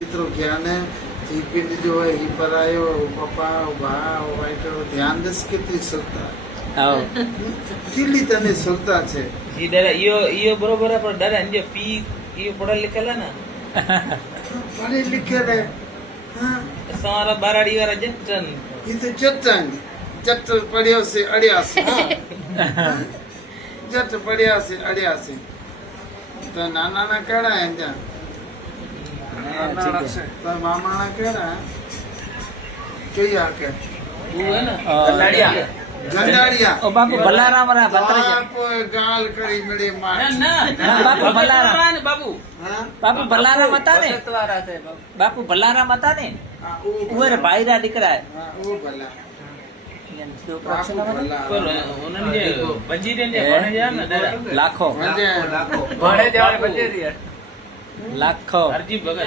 મિત્રો જ્ઞાને એ પિંડ जो है ही पर आयो पप्पा भा वाइटो ध्यान दस કેટલી સુરતા આવો કેટલી તને સુરતા છે ઈ દાદા ઈયો બરોબર પણ દાદા જે પી ઈયો પઢા लिखेला ना પઢે लिखेले હા તમારા બારાડી વાળા જટન એ તો જટન જટ પડ્યો છે અડ્યા છે જટ પડ્યા છે અડ્યા છે તો નાના ના કેડા હે ત્યાં તો મામા ના કેડા કઈ આ કે वो है ना ગંડાળિયા. ગંડાળિયા ઓ બાપુ બલારામ રા ભત્રજા બાપ ગાલ કરી મળે માર ના બાપુ બલારામ બાબુ હા બાપુ બલારામ હતા ને સતવારા છે બાબુ બાપુ બલારામ હતા ને આ ઉરે ભાઈરા દીકરા હા ઓ ભલા બાપુ પર ઓનન જે બંજી દે ને ભણે જાય ને દાદા લાખો મંજે ભણે જાય બંજી દે લાખો હરજી ભગત